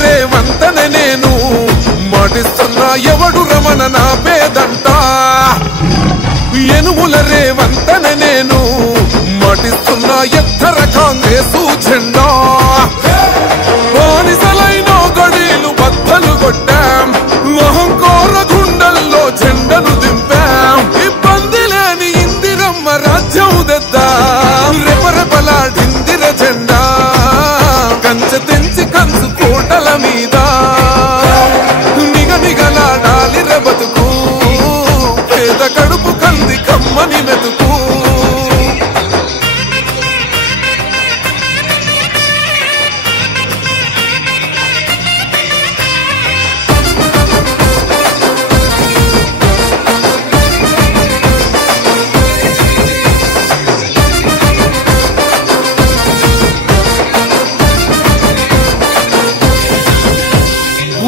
రేవంతనే నేను మాటిస్తున్నా ఎవడు రమణ నా పేదంట ఎనుముల రేవంతనే నేను మాటిస్తున్నా ఎత్తర కాంగ్రెసు జెండా బానిసలైన గడీలు బద్దలు కొట్టాం అహంకార గుండెల్లో జెండను దింపాం ఇబ్బంది లేని ఇందిరమ్మ రాజ్యం తెద్దాం రెపరెపలాడిందిర జెండా కంచె తెంచి కంచు కోటల మీద నిగనిగలాడాలి బతుకు పేద కడుపు కంది కమ్మని మెతుకు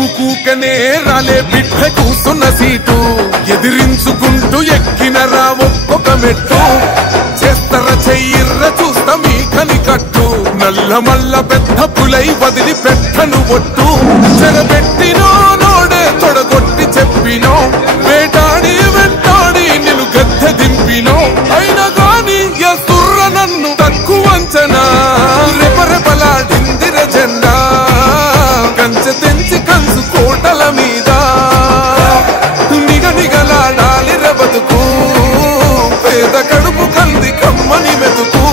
ఊకూకనే రాలే బిడ్డ కూసున్న సీటు ఎదిరించుకుంటూ ఎక్కినరా ఒక్కొక్క మెట్టు చేస్తర చెయ్యిర్ర చూస్తా మీ కని కట్టు నల్ల మల్ల పెద్ద పులై వదిలి పెట్టను ఒట్టు చెరబెట్టినో నోడే తొడగొట్టి చెప్పినో వేటాడి వెంటాడి నిన్ను గద్దె దింపినో అయినా గాని ఎసుర్ర నన్ను తక్కువ అంచనా రెపరెపలాడిందిర జెండా కంచె తెంచి కంచు కోటల మీద నిగనిగలాడాలి బతుకు పేద కడుపు కంది కమ్మని మెతుకు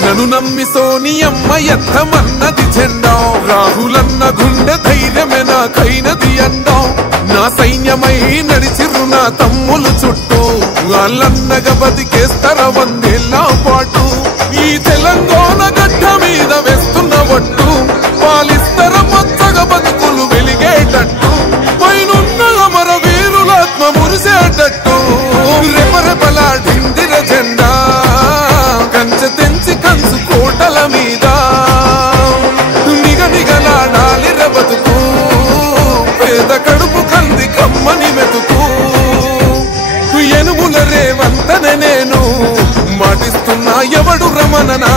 నన్ను నమ్మి సోనియమ్మ ఎత్తమన్నది జెండా రాహులన్న గుండె ధైర్యమే నాకైనది అండం నా సైన్యమై నడిచిరు నా తమ్ములు చుట్టూ వాళ్ళన్నగా బతికేస్తర వందేళ్ళ పాటు ఈ తెలంగాణ గడ్డ మీద వేస్తున్న ఒట్టు పాలిస్తర పచ్చగా బతుకులు వెలిగేటట్టు పైనున్న అమర వీరులాత్మ మురిసేటట్టు రెపరెపలాడిందిర జెండా కంచె తెంచి కంచు కోటల మీద నిగనిగలాడాలి బతుకు పేద కడుపు కంది కమ్మని మెతుకు ఎనుముల రేవంతనే నేను మాటిస్తున్నా ఎవడు రమణ నా